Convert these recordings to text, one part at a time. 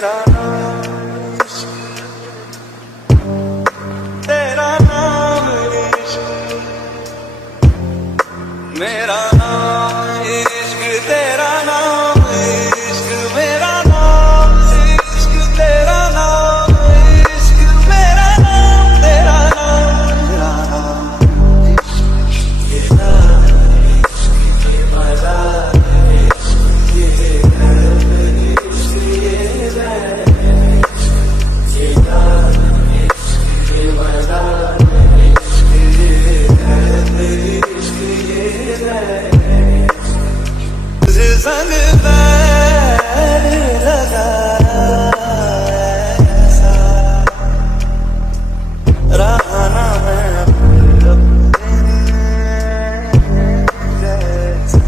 मेरा नाम इश्क, तेरा नाम इश्क, मेरा नाम इश्क, तेरा नाम इश्क, मेरा नाम इश्क, तेरा नाम इश्क, मेरा नाम, तेरा नाम, तेरा नाम इश्क, ये नाम इश्क, ये मजा इश्क, ये दर्द इश्क, ये दर्द इश्क, ये नाम इश्क, ये मजा इश्क, ये दर्द इश्क, ये दर्द तुझे संग पैर लगा ऐसा रहा ना मैं अपने जैसा।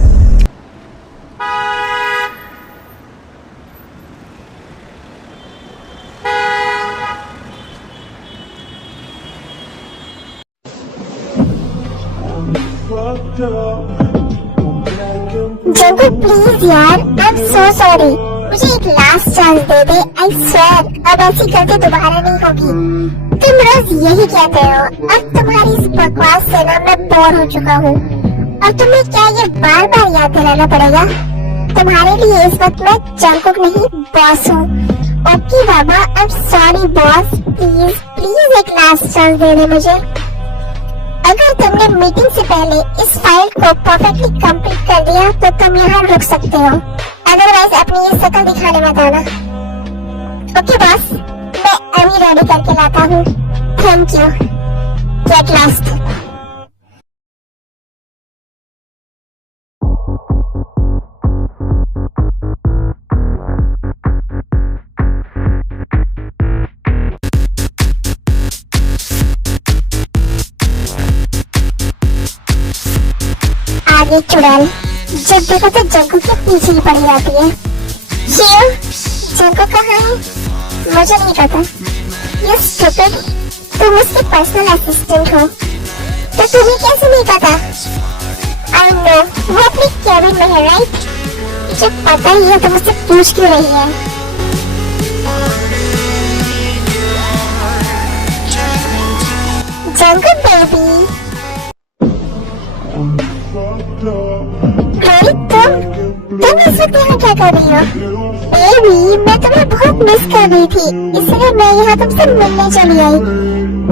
जंगल प्लीज यार, आई एम सो सॉरी, मुझे एक last chance they they. I swear अब ऐसी गलती दोबारा नहीं होगी। तुम रोज यही कहते हो, अब तुम्हारी इस बकवास से ना मैं बोर हो चुका हूँ। और तुम्हें क्या ये बार बार याद दिलाना पड़ेगा? तुम्हारे लिए इस वक्त मैं जंगकुक नहीं बॉस हूँ। Okay Baba, I am sorry boss, please please एक लास्ट चांस दे दे मुझे। अगर तुमने मीटिंग से पहले इस फाइल को परफेक्टली कंप्लीट कर दिया तो तुम यहाँ रुक सकते हो, अदरवाइज अपनी ये शक्ल दिखाने मत आना। ओके बॉस, मैं अभी रेडी करके लाता हूँ। Thank you. Get lost. आगे चुड़ैल जब देखो तो जंगू के पीछे ही पड़ी जाती है। क्यों? जंगू कहाँ है? मुझे नहीं पता। यू स्टूपिड, तुम उसके पर्सनल असिस्टेंट हो, तो तुम्हें कैसे नहीं पता? आई नो, वो अपनी कैबिन में है, राइट? जब पता ही है तो मुझसे पूछ क्यों रही है? जंगू बेबी, तुम इस वक्त यहाँ क्या कर रही हो? बेबी, मैं तुम्हें बहुत मिस कर रही थी, इसलिए मैं यहाँ तुमसे मिलने चली आई।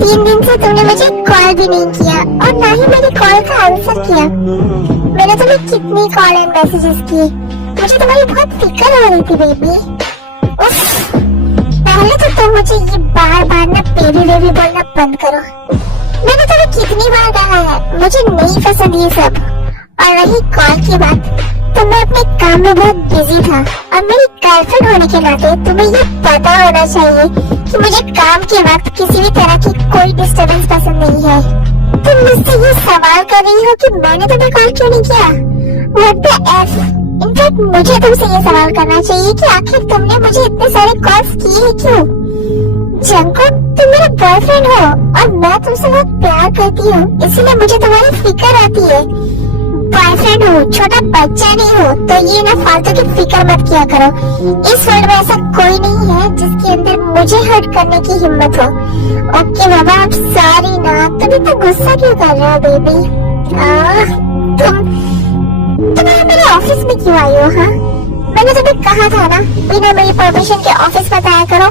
3 दिन से तुमने मुझे कॉल भी नहीं किया और ना ही मेरी कॉल का आंसर किया। मैंने तुम्हें कितनी कॉल एंड मैसेजेस किए, मुझे तुम्हारी बहुत फिक्र हो रही थी बेबी। उफ, पहले तो तुम मुझे ये बार बार ना बेबी बेबी बोलना बंद करो। मैंने तुम्हें कितनी बार कहा है मुझे नहीं पसंद ये सब। और रही कॉल की बात, तो मैं अपने काम में बहुत बिजी था और मेरी गर्लफ्रेंड होने के नाते तुम्हें ये पता होना चाहिए कि मुझे काम के वक्त किसी भी तरह की कोई डिस्टर्बेंस पसंद नहीं है। तुम मुझसे ये सवाल कर रही हो कि मैंने तुम्हें कॉल क्यों नहीं किया? What the F? इनफैक्ट मुझे तुमसे ये सवाल करना चाहिए कि आखिर तुमने मुझे इतने सारे कॉल्स किए हैं क्यों? जंगकुक, तुम मेरा बॉयफ्रेंड हो और मैं तुमसे बहुत प्यार करती हूँ, इसलिए मुझे तुम्हारी फिक्र आती है। बॉयफ्रेंड हो, छोटा बच्चा नहीं हो, तो ये ना फालतू की फिक्र मत किया करो। इस वर्ल्ड में ऐसा कोई नहीं है जिसके अंदर मुझे हर्ट करने की हिम्मत हो। ओके बाबा, आप सॉरी ना। तुम इतना गुस्सा क्यों कर रहे हो बेबी? तुम मेरे ऑफिस में क्यों आई हो? हाँ, मैंने तुम्हें कहा था ना बिना मेरी परमिशन के ऑफिस मत आया करो।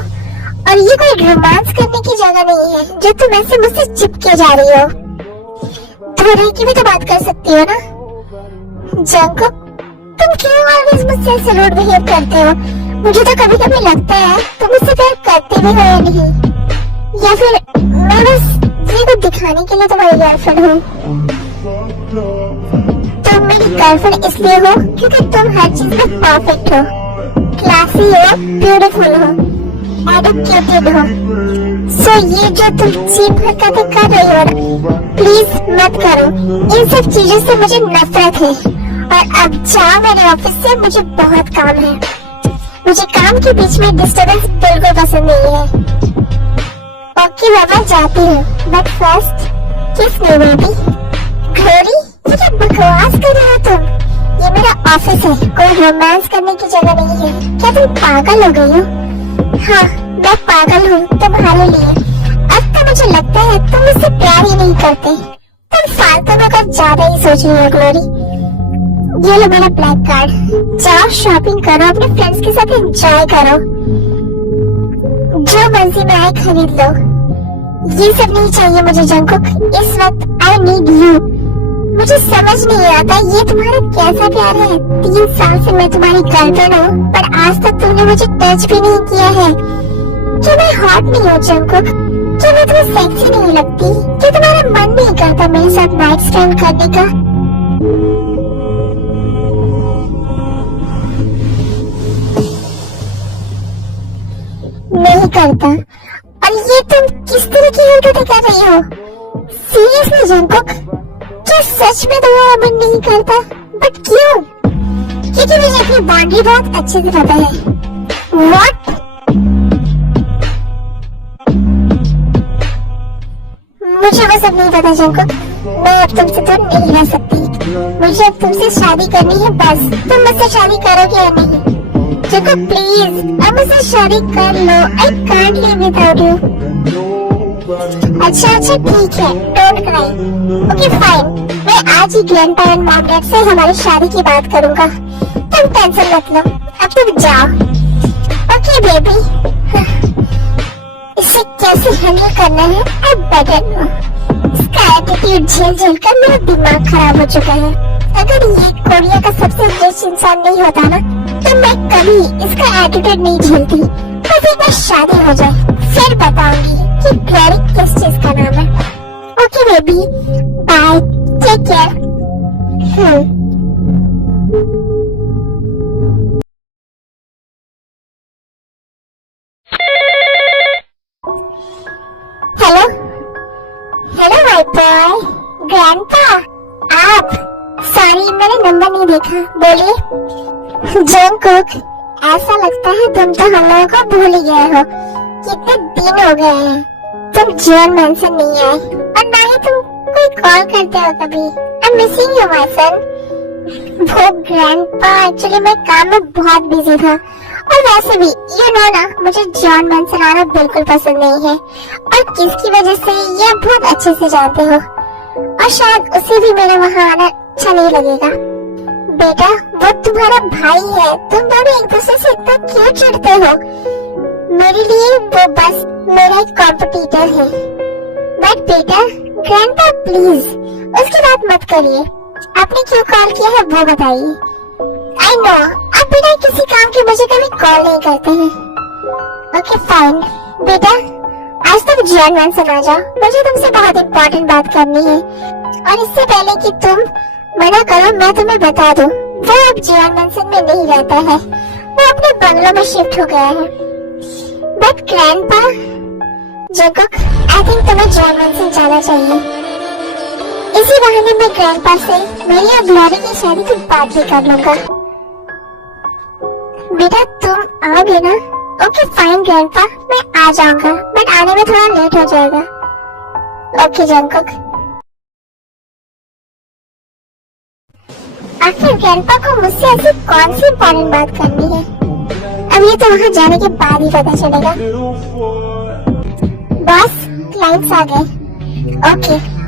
और ये कोई रोमांस करने की जगह नहीं है जो तुम ऐसे मुझसे चिपके जा रही हो। थोड़ी की भी तो बात कर सकती हो ना। जंगकुक, तुम क्यों ऑलवेज मुझसे ऐसे रूड बिहेव करते हो? मुझे तो कभी कभी लगता है तुम मुझसे प्यार करते भी हो या नहीं, या फिर मैं बस ये को दिखाने के लिए तुम्हारी गर्लफ्रेंड हूँ। तुम मेरी गर्लफ्रेंड इसलिए हो क्योंकि तुम हर चीज में परफेक्ट हो, क्लासी हो, ब्यूटीफुल हो, एडुकेटेड हो। सो ये जो तुम चीप हरकतें कर रही हो ना, प्लीज मत करो। इन सब चीजों से मुझे नफरत है। और अब जाओ मेरे ऑफिस से, मुझे बहुत काम है। मुझे काम के बीच में डिस्टर्बेंस बिल्कुल पसंद नहीं है। ओके बाबा, जाती हूँ, बट फर्स्ट किस में बेबी? घोड़ी, ये क्या बकवास कर रहे हो तुम? ये मेरा ऑफिस है, कोई रोमांस करने की जगह नहीं है। क्या तुम पागल हो गई हो? हाँ, मैं पागल हूँ तुम्हारे लिए। अब तो मुझे लगता है तुम मुझसे प्यार ही नहीं करते। तुम फालतू में कुछ ज्यादा ही सोच रही हो ग्लोरी। ये लो मेरा ब्लैक कार्ड, जाओ शॉपिंग करो, अपने फ्रेंड्स के साथ एंजॉय करो, जो मर्जी में आए खरीद लो। ये सब नहीं चाहिए मुझे जंकुक, इस वक्त आई नीड यू। मुझे समझ नहीं आता ये तुम्हारा कैसा प्यार है। 3 साल से मैं तुम्हारी गर्लफ्रेंड हूँ, पर आज तक तुमने मुझे टच भी नहीं किया है। क्या मैं हॉट नहीं हूँ जंकुक? क्या मैं तुम्हें सेक्सी नहीं लगती? क्या तुम्हारा मन नहीं करता मेरे साथ नाइट स्पेंड करने का? नहीं करता। और ये तुम किस तरह की हरकतें कर रही हो? सीरियसली जंकुक, क्या सच में तुम्हारा मन नहीं करता? बट क्यों? क्योंकि मुझे अपनी बाउंड्री बहुत अच्छे से पता है। What? मुझे वो सब नहीं पता जंकुक, मैं अब तुमसे दूर नहीं रह सकती। मुझे अब तुमसे शादी करनी है बस। तुम मुझसे शादी करोगे या नहीं? जंकुक प्लीज अब मुझसे शादी कर लो। I can't live without you. अच्छा ठीक है, डोंट क्राई। ओके फाइन, मैं आज ही ग्रैंडपा एंड मॉम डैड से हमारी शादी की बात करूंगा। तुम टेंशन मत लो, अब तुम जाओ। Okay baby. इसे कैसे हैंडल करना है आई बेटर नो। इसका एटीट्यूड झेल झेल कर मेरा दिमाग खराब हो चुका है। अगर ये कोरिया का सबसे रिच इंसान नहीं होता ना, तो मैं कभी इसका एटीट्यूड नहीं झेलती। बस एक बार शादी हो जाए, फिर बताऊंगी कि ग्लोरी किस चीज का नाम है। Okay baby, bye, take care. Hello hello my boy, grandpa आप? सॉरी मैंने नंबर नहीं देखा, बोलिए। जंकुक, ऐसा लगता है तुम तो हम लोगों को भूल ही गए हो। कितने दिन हो गए हैं तुम जॉन मैनसन नहीं आए, और ना ही तुम कोई कॉल करते हो कभी। I am missing you my son. वो ग्रैंडपा एक्चुअली मैं काम में बहुत बिजी था, और वैसे भी यू नो ना, मुझे जॉन मैनसन आना बिल्कुल पसंद नहीं है, और किसकी वजह से ये बहुत अच्छे से जानते हो, और शायद उसे भी मेरा वहाँ आना अच्छा नहीं लगेगा। बेटा वो तुम्हारा भाई है, तुम दोनों एक दूसरे से इतना क्यों चिढ़ते हो? मेरे लिए वो बस मेरा एक कॉम्पिटिटर है। बट बेटा ग्रैंडपा प्लीज उसकी बात मत करिए। आपने क्यों कॉल किया है वो बताइए। आई नो आप बिना किसी काम के मुझे कभी कॉल नहीं करते हैं। ओके फाइन बेटा, आज तक जॉन मैनसन आ जाओ, मुझे तुमसे बहुत इम्पोर्टेंट बात करनी है। और इससे पहले कि तुम मना करो मैं तुम्हें बता दूं, वो अब जॉन मैनसन में नहीं रहता है, वो अपने बंगलों में शिफ्ट हो गया है। But grandpa Jungkook, I think तुम्हें जॉन मैनसन जाना चाहिए। इसी बहाने मैं ग्रैंडपा से मेरी और ग्लोरी की शादी की बात भी कर लूंगा। बेटा तुम आओगे ना? ओके फाइन ग्रैंडपा, मैं आ जाऊंगा, बट आने में थोड़ा लेट हो जाएगा। Okay Jungkook. आखिर ग्रैंडपा को मुझसे ऐसी कौन सी इम्पोर्टेंट बात करनी है? अब ये तो वहाँ जाने के बाद ही पता चलेगा। बॉस क्लाइंट्स आ गए। ओके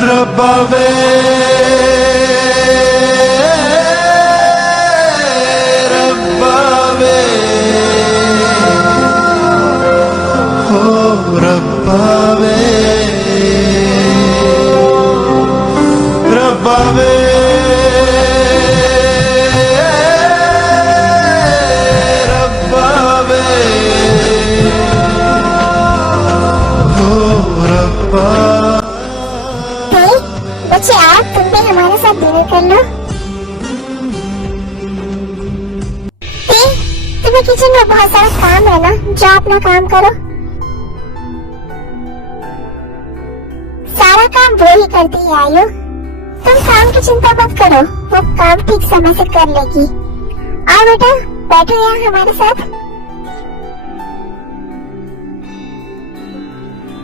रब्बा वे रब्बा वे हो रब्बा वे रब्बा वे रब्बा वे हो रब्बा। बच्चे आप तुम भी हमारे साथ डिनर कर लो। तुम्हें किचन में बहुत सारा काम है ना, जाओ अपना काम करो। सारा काम वो ही करती है आयु। तुम काम की चिंता मत करो, वो काम ठीक समय से कर लेगी। आओ बेटा, बैठो यहाँ हमारे साथ।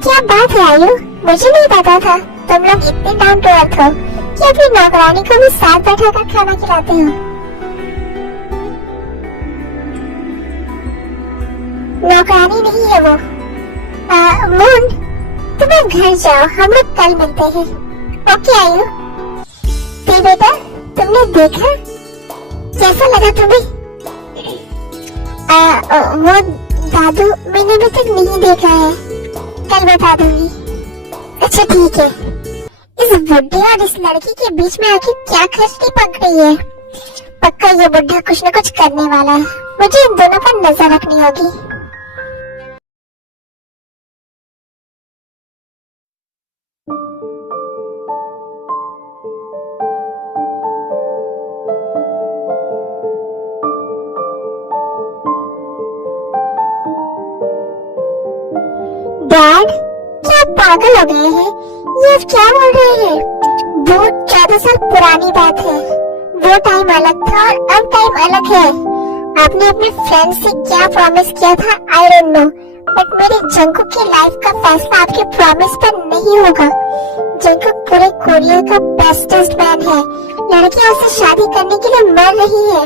क्या बात है आयु, मुझे नहीं पता था तुम लोग इतने डाउन टू अर्थ हो कि अपनी नौकरानी को भी साथ बैठाकर खाना खिलाते हो। नौकरानी नहीं है वो। मून, तुम अब घर जाओ, हम लोग कल मिलते हैं। ओके आयु। तो बेटा, तुमने देखा, कैसा लगा तुम्हें? वो दादू मैंने अभी तक नहीं देखा है, कल बता दूंगी। अच्छा ठीक है। इस बुढ़े और इस लड़की के बीच में आखिर क्या खस्ती पक रही है? पक्का ये बुढ़ा कुछ न कुछ करने वाला है, मुझे इन दोनों पर नजर रखनी होगी। डैड, क्या आप पागल हो गए हैं? ये अब क्या बोल रहे हैं? वो 14 साल पुरानी बात है। वो टाइम अलग था और अब टाइम अलग है। आपने अपने फ्रेंड से क्या प्रॉमिस किया था आई डोंट नो, बट मेरे जंकुक की लाइफ का फैसला आपके प्रॉमिस पर नहीं होगा। जंकुक पूरे कोरिया का बेस्टेस्ट मैन है, लड़कियां उससे शादी करने के लिए मर रही है।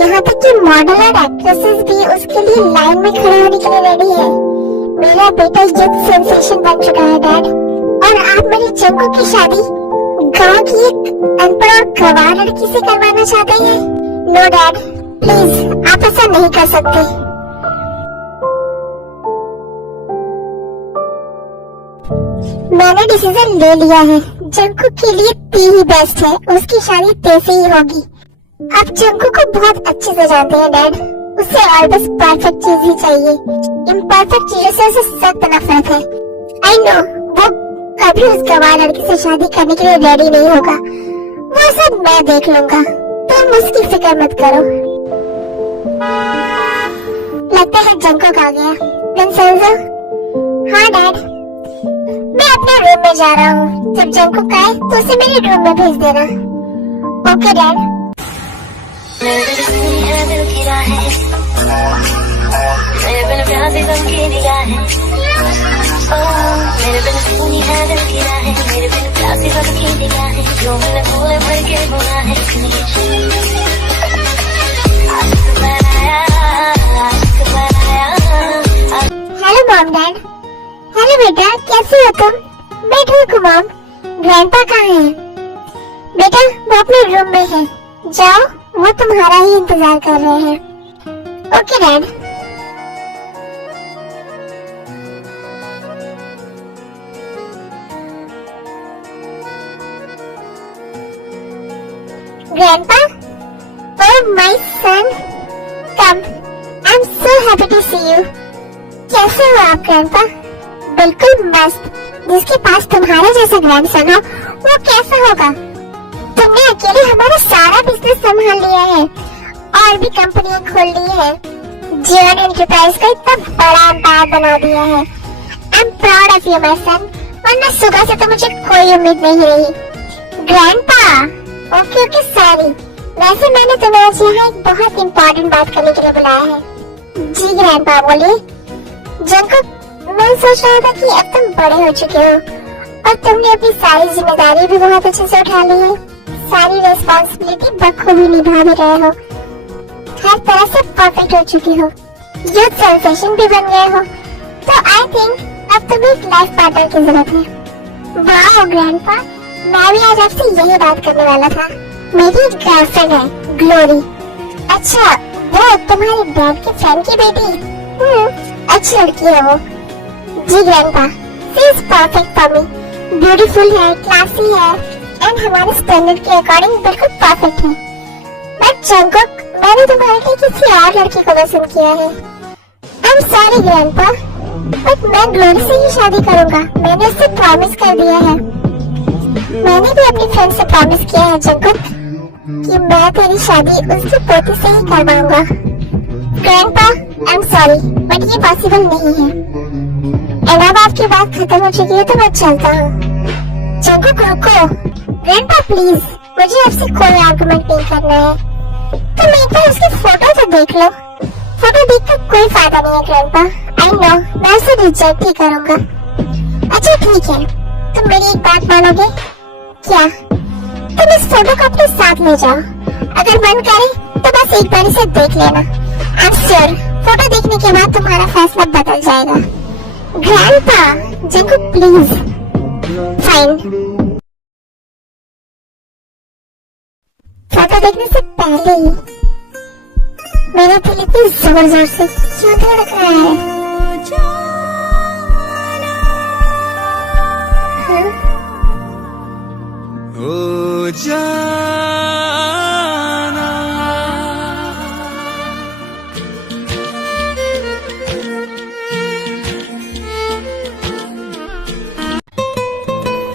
यहाँ तक कि मॉडल और एक्ट्रेसेस भी उसके लिए लाइन में खड़े होने के लिए रेडी है। मेरा बेटा यूथ सेंसेशन बन चुका है डैड, और आप मेरी जंकुक की शादी गांव की एक अनपढ़ और गंवार लड़की से करवाना चाहते हैं? नो डैड, प्लीज आप ऐसा नहीं कर सकते। मैंने डिसीजन ले लिया है, जंकुक के लिए ती ही बेस्ट है, उसकी शादी ते से ही होगी। आप जंकुक को बहुत अच्छे से जानते हैं डैड, उसे और बस परफेक्ट चीज ही चाहिए। इम्परफेक्ट चीजों से उसे सख्त नफरत है। आई नो, वो कभी उस गंवार लड़की से शादी करने के लिए रेडी नहीं होगा। वो सब मैं देख लूंगा, तुम उसकी फिक्र मत करो। लगता है जंकुक आ गया। विंसेंजो? हाँ डैड, मैं अपने रूम में जा रहा हूँ, जब जंकुक आए तो उसे मेरे रूम में भेज देना। Okay dad. मेरे बिन प्यासी सबकी निगाहें, मेरे बिन सुनी है दिल की राहें, मेरे बिन प्यासी सबकी निगाहें, जो मैंने भूले भर के गुनाह है। Hello mom dad. हेलो बेटा, कैसे हो तुम? मैं ठीक हूँ मॉम। ग्रैंडपा कहाँ है? बेटा वो अपने रूम में है, जाओ, वो तुम्हारा ही इंतजार कर रहे हैं। Okay dad. Grandpa? Oh my son, come. I'm so happy to see you. कैसे हो आप ग्रैंडपा? बिल्कुल मस्त। जिसके पास तुम्हारे जैसा ग्रैंडसन हो, वो कैसा होगा? तुमने अकेले हमारा सारा बिजनेस संभाल लिया है और भी कंपनियां खोल ली है। जीवन एंटरप्राइज का इतना बड़ा एम्पायर बना दिया है। I am proud of you my son, वरना सुबह से तो मुझे कोई उम्मीद नहीं रही। Grandpa, okay okay sorry. वैसे मैंने तुम्हें आज यहाँ एक बहुत इम्पोर्टेंट बात करने के लिए बुलाया है। जी ग्रैंडपा बोलिए। जंकुक, मैं सोच रहा था कि अब तुम बड़े हो चुके हो और तुमने अपनी सारी जिम्मेदारी भी बहुत अच्छे से उठा ली है, सारी रेस्पॉन्सिबिलिटी बखूबी निभा भी रहे हो, हर तरह से परफेक्ट हो चुकी हो, यूथ सेंसेशन भी बन गए हो, तो आई थिंक अब तुम्हें एक लाइफ पार्टनर की जरूरत है। वाह ग्रैंडपा, मैं भी आज आपसे यही बात करने वाला था। मेरी एक गर्लफ्रेंड है ग्लोरी। अच्छा, वो तुम्हारे डैड के फ्रेंड की बेटी? अच्छी लड़की है वो। जी grandpa, she is perfect for me. Beautiful है, क्लासी है एंड हमारे स्टैंडर्ड के अकॉर्डिंग बिल्कुल परफेक्ट है। बट जंकुक, मैंने तुम्हारे लिए किसी और लड़की को पसंद किया है। I am sorry grandpa, but मैं ग्लोरी से ही शादी करूंगा। मैंने उससे प्रॉमिस कर दिया है। मैंने भी अपनी फ्रेंड से प्रॉमिस किया है जंकुक कि मैं तेरी शादी उसकी पोती से ही करवाऊंगा। Grandpa, I am sorry, but ये पॉसिबल नहीं है। एंड अब आपकी बात खत्म हो चुकी है तो मैं चलता हूँ। जंकुक रुको, ग्रैंडपा प्लीज, मुझे आपसे कोई आर्गुमेंट नहीं करना है। तुम एक बार उसकी फोटो तो देख लो। फोटो देखकर कोई फायदा नहीं है ग्रैंडपा। आई नो, मैं उसे रिजेक्ट ही करूंगा। अच्छा ठीक है, तुम मेरी एक बात मानोगे क्या? तुम इस फोटो को अपने साथ ले जाओ। अगर मन करे तो बस एक बार इसे देख लेना। आई एम श्योर फोटो देखने के बाद तुम्हारा फैसला बदल जाएगा। Grandpa, Jangu please. Fine. Photo देखने से पहले ही मेरा दिल इतनी जोर जोर से क्यों धड़क रहा है? ओ जाना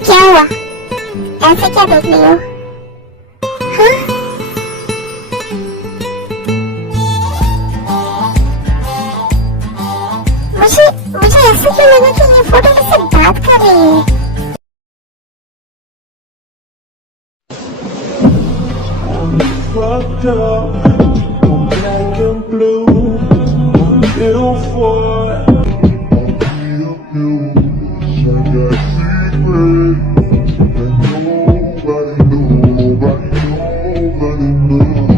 क्या हुआ? ऐसे क्या देख रही हो? हाँ? मुझे ऐसे क्यों लगा कि ये फोटो मुझसे बात कर रही है? Fucked up, I'm black and blue, I'm ill for it. I got secrets that nobody knows.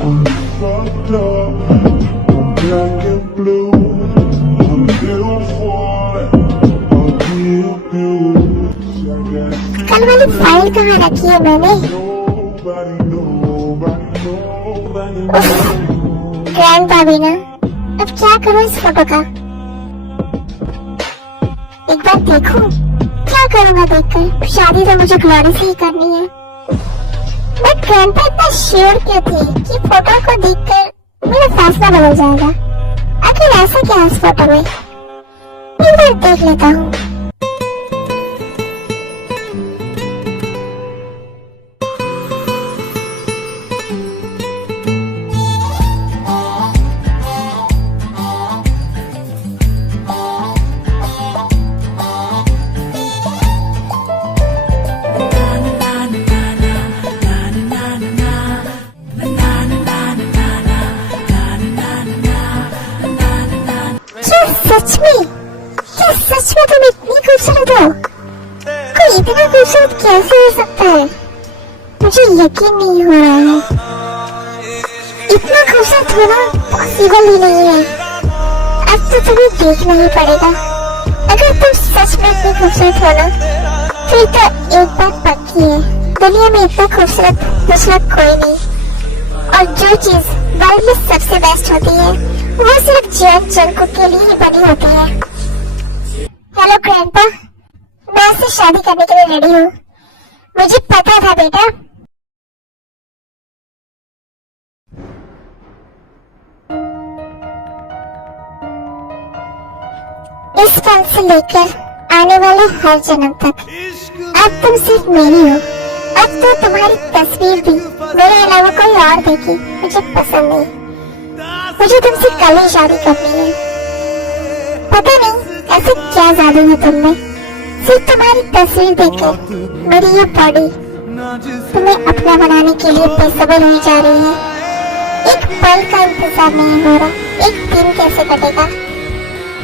I'm fucked up, I'm black and blue, I'm ill for it, I'll give you. कल वाली file कहाँ रखी है मैंने? Grandpa भी ना, अब क्या करूँ इस फोटो का? एक बार देखूं, क्या करूँगा देखकर? शादी तो मुझे ग्लोरी से ही करनी है। बट ग्रैंडपा इतना श्योर क्यों थी कि फोटो को देखकर मेरा फैसला बदल जाएगा? आखिर ऐसा क्या है इस फोटो में? एक बार देख लेता हूँ। क्या सच में तुम इतनी खूबसूरत हो? कोई इतना खूबसूरत कैसे हो सकता है? मुझे यकीन नहीं हो रहा है। इतना खूबसूरत होना पॉसिबल ही नहीं है। अब तो तुम्हें देखना ही पड़ेगा। अगर तुम सच में इतनी खूबसूरत हो ना, फिर तो एक बात पक्की है, दुनिया में इतना खूबसूरत दूसरा कोई नहीं। और जो चीज वर्ल्ड में सबसे बेस्ट होती है, वो सिर्फ जैन जंगू के लिए ही बनी होती है। हेलो ग्रैंडपा, मैं आपसे शादी करने के लिए रेडी हूँ। मुझे पता था बेटा। इस पल से लेकर आने वाले हर जन्म तक अब तुम सिर्फ मेरी हो। अब तो तुम्हारी तस्वीर भी मेरे अलावा कोई और देखे मुझे पसंद नहीं। मुझे तुमसे कल ही शादी करनी है। पता नहीं ऐसे क्या जादू है तुमने, सिर्फ तुम्हारी तस्वीर देखकर मेरी ये बॉडी तुम्हें अपना बनाने के लिए बेसब्र हुई जा रही है। एक पल का इंतजार नहीं हो रहा, एक दिन कैसे कटेगा?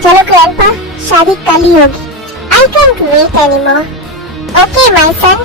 चलो ग्रैंडपा, शादी कल ही होगी। I can't wait anymore. Okay, my son.